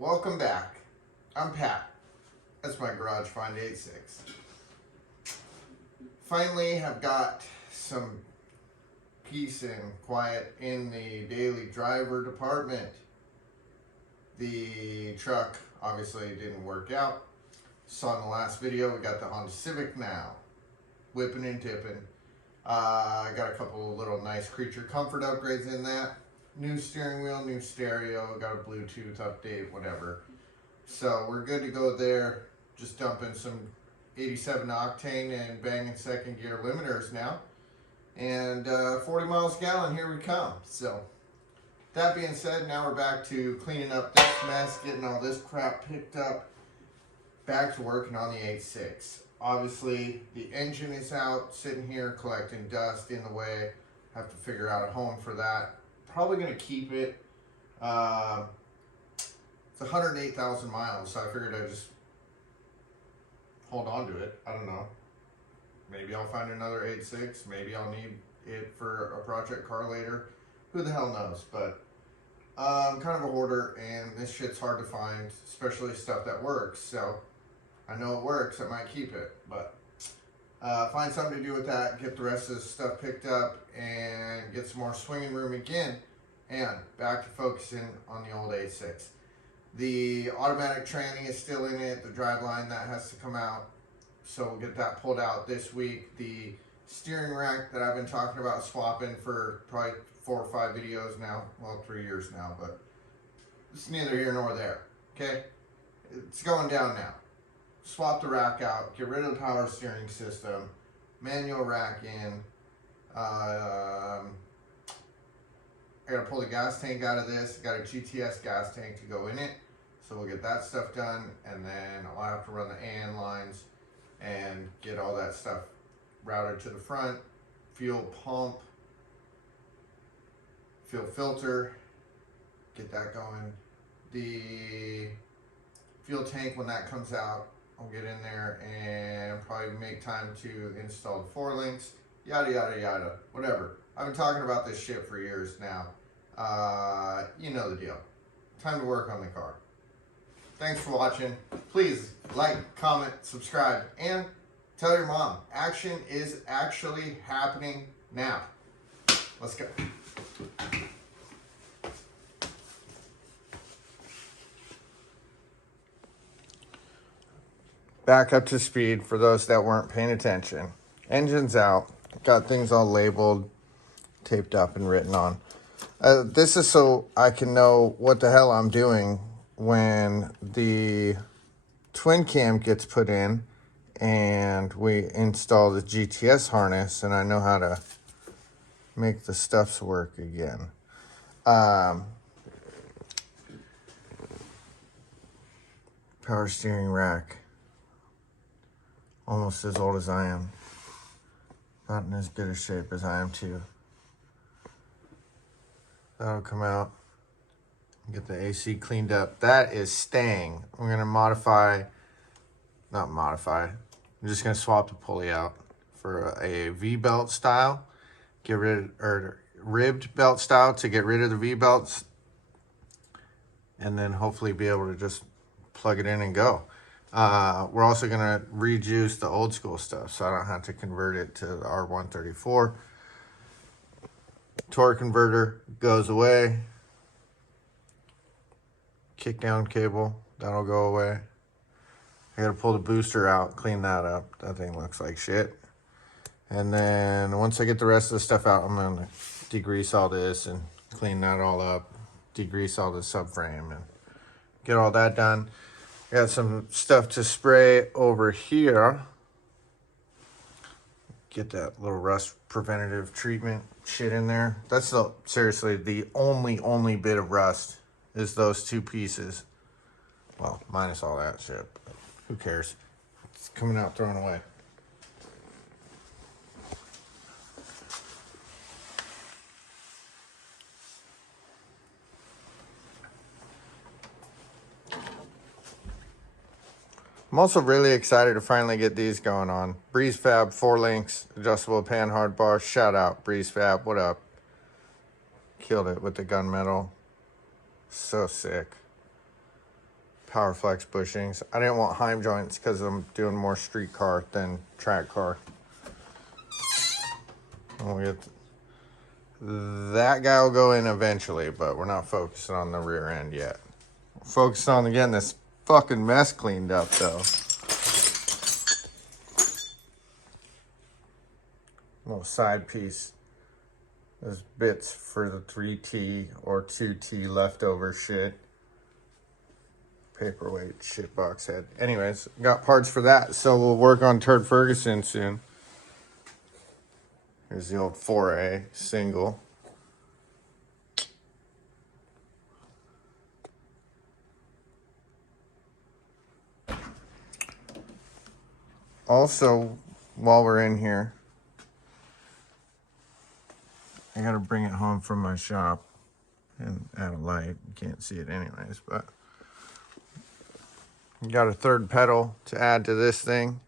Welcome back. I'm Pat. That's my garage find 86. Finally, I've got some peace and quiet in the daily driver department. The truck obviously didn't work out. Saw in the last video, we got the Honda Civic now. Whipping and tipping. I got a couple of little nice creature comfort upgrades in that. New steering wheel, new stereo, got a Bluetooth update, whatever. So we're good to go there. Just dumping some 87 octane and banging second gear limiters now. And 40 miles a gallon, here we come. So that being said, now we're back to cleaning up this mess, getting all this crap picked up. Back to working on the 86. Obviously, the engine is out, sitting here collecting dust in the way. Have to figure out a home for that. Probably going to keep it. It's 108,000 miles, so I figured I'd just hold on to it. I don't know. Maybe I'll find another 86. Maybe I'll need it for a project car later. Who the hell knows? But I'm kind of a hoarder, and this shit's hard to find, especially stuff that works. So I know it works, I might keep it, but find something to do with that, get the rest of the stuff picked up, and get some more swinging room again, and back to focusing on the old A6. The automatic tranny is still in it, the driveline, that has to come out, so we'll get that pulled out this week. The steering rack that I've been talking about swapping for probably 4 or 5 videos now, well, 3 years now, but it's neither here nor there, okay? It's going down now. Swap the rack out, get rid of the power steering system, manual rack in. I gotta pull the gas tank out of this. Got a GTS gas tank to go in it, so we'll get that stuff done, and then I'll have to run the AN lines and get all that stuff routed to the front. Fuel pump, fuel filter, get that going. The fuel tank, when that comes out, I'll get in there and probably make time to install the 4 links, yada, yada, yada, whatever. I've been talking about this shit for years now. You know the deal. Time to work on the car. Thanks for watching. Please like, comment, subscribe, and tell your mom. Action is actually happening now. Let's go. Back up to speed for those that weren't paying attention. Engine's out. Got things all labeled, taped up, and written on. This is so I can know what the hell I'm doing when the twin cam gets put in and we install the GTS harness, and I know how to make the stuffs work again. Power steering rack. Almost as old as I am. Not in as good a shape as I am too. That'll come out. Get the AC cleaned up. That is staying. I'm gonna I'm just gonna swap the pulley out for a V-belt style. Get rid or ribbed belt style to get rid of the V-belts. And then hopefully be able to just plug it in and go. We're also going to rejuice the old school stuff, so I don't have to convert it to the R134. Torque converter goes away. Kick down cable, that'll go away. I gotta pull the booster out, clean that up. That thing looks like shit. And then once I get the rest of the stuff out, I'm gonna degrease all this and clean that all up. Degrease all the subframe and get all that done. Got some stuff to spray over here. Get that little rust preventative treatment shit in there. That's seriously the only bit of rust is those 2 pieces. Well, minus all that shit. But who cares? It's coming out thrown away. I'm also really excited to finally get these going on. Breeze Fab 4 links, adjustable pan hard bar. Shout out Breeze Fab, what up? Killed it with the gunmetal. So sick. Power Flex bushings. I didn't want Heim joints because I'm doing more street car than track car. We'll get that guy will go in eventually, but we're not focusing on the rear end yet. We're focusing on getting this fucking mess cleaned up though. Little side piece. There's bits for the 3T or 2T leftover shit. Paperweight shitbox head. Anyways, got parts for that, so we'll work on Turd Ferguson soon. Here's the old 4A single. Also, while we're in here, I gotta bring it home from my shop and add a light. You can't see it anyways, but got a third pedal to add to this thing.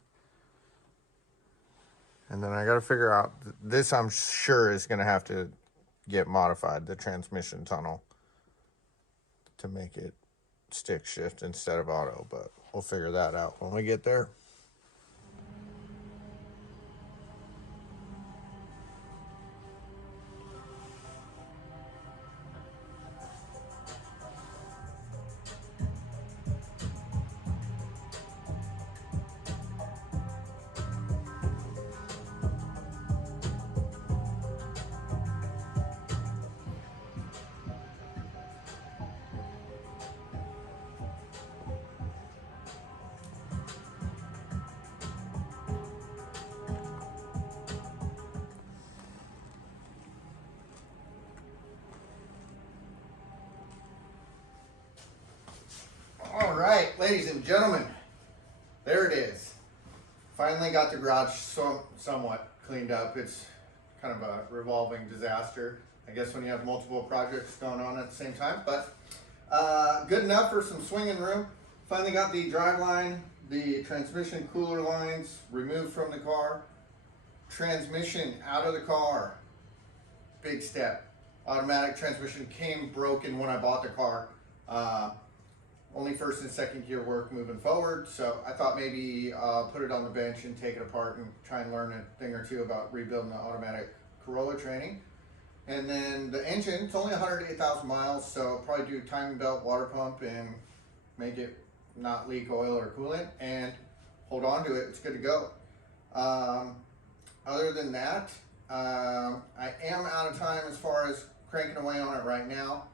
And then I got to figure out, this I'm sure is going to have to get modified, the transmission tunnel, to make it stick shift instead of auto, but we'll figure that out when we get there. All right, ladies and gentlemen, there it is. Finally got the garage somewhat cleaned up. It's kind of a revolving disaster, I guess, when you have multiple projects going on at the same time, but good enough for some swinging room. Finally got the driveline, the transmission cooler lines removed from the car, transmission out of the car. Big step. Automatic transmission came broken when I bought the car. Only first and second gear work moving forward, so I thought maybe put it on the bench and take it apart and try and learn a thing or two about rebuilding the automatic Corolla training. And then the engine, it's only 108,000 miles, so I'll probably do timing belt, water pump, and make it not leak oil or coolant, and hold on to it. It's good to go. Other than that, I am out of time as far as cranking away on it right now.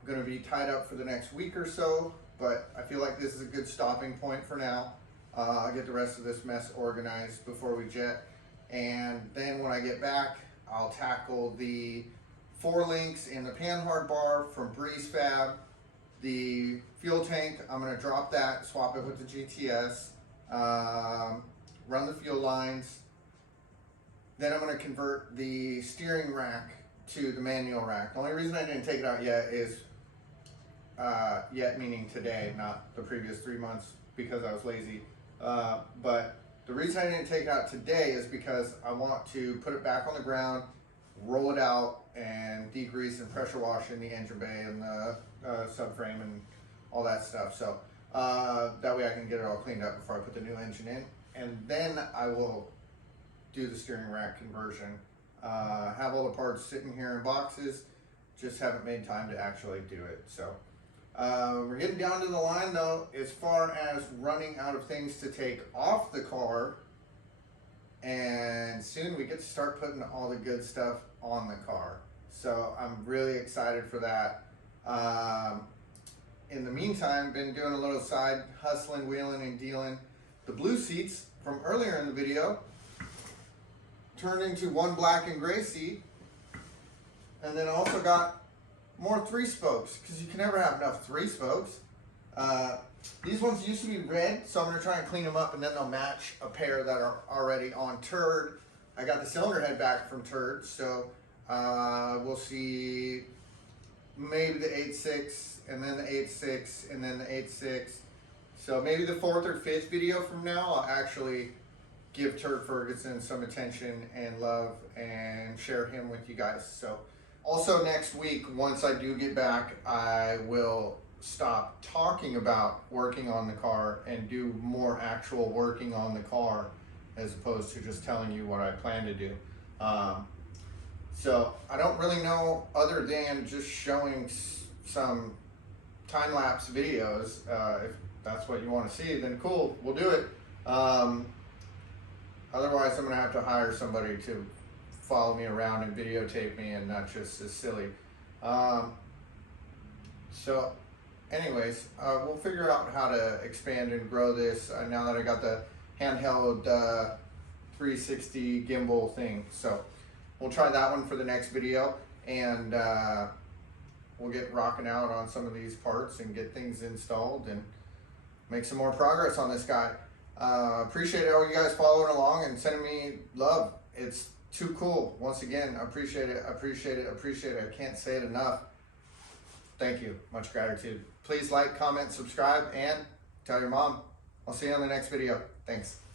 I'm going to be tied up for the next week or so, but I feel like this is a good stopping point for now. I'll get the rest of this mess organized before we jet, and then when I get back, I'll tackle the 4 links in the panhard bar from Breeze Fab. The fuel tank, I'm going to drop that, swap it with the GTS, run the fuel lines. Then I'm going to convert the steering rack to the manual rack. The only reason I didn't take it out yet is, yet meaning today, not the previous 3 months, because I was lazy. But the reason I didn't take it out today is because I want to put it back on the ground, roll it out, and degrease and pressure wash in the engine bay and the subframe and all that stuff. So that way I can get it all cleaned up before I put the new engine in. And then I will do the steering rack conversion. Have all the parts sitting here in boxes, just haven't made time to actually do it. So we're getting down to the line though, as far as running out of things to take off the car, and soon we get to start putting all the good stuff on the car. So I'm really excited for that. In the meantime, been doing a little side hustling, wheeling and dealing. The blue seats from earlier in the video turned into one black and gray seat, and then also got more 3-spokes, because you can never have enough 3-spokes. These ones used to be red, so I'm going to try and clean them up, and then they'll match a pair that are already on Turd. I got the cylinder head back from Turd, so we'll see maybe the 8.6, and then the 8.6, and then the 8.6. So maybe the 4th or 5th video from now, I'll actually give Turd Ferguson some attention and love and share him with you guys. So also next week, once I do get back, I will stop talking about working on the car and do more actual working on the car, as opposed to just telling you what I plan to do. So I don't really know, other than just showing some time-lapse videos. If that's what you want to see, then cool, we'll do it. Otherwise, I'm gonna have to hire somebody to follow me around and videotape me, and that's just as silly. So anyways, we'll figure out how to expand and grow this now that I got the handheld 360 gimbal thing. So we'll try that one for the next video, and we'll get rocking out on some of these parts and get things installed and make some more progress on this guy. Appreciate all you guys following along and sending me love. It's too cool. Once again, appreciate it, appreciate it, appreciate it. I can't say it enough. Thank you. Much gratitude. Please like, comment, subscribe, and tell your mom. I'll see you on the next video. Thanks.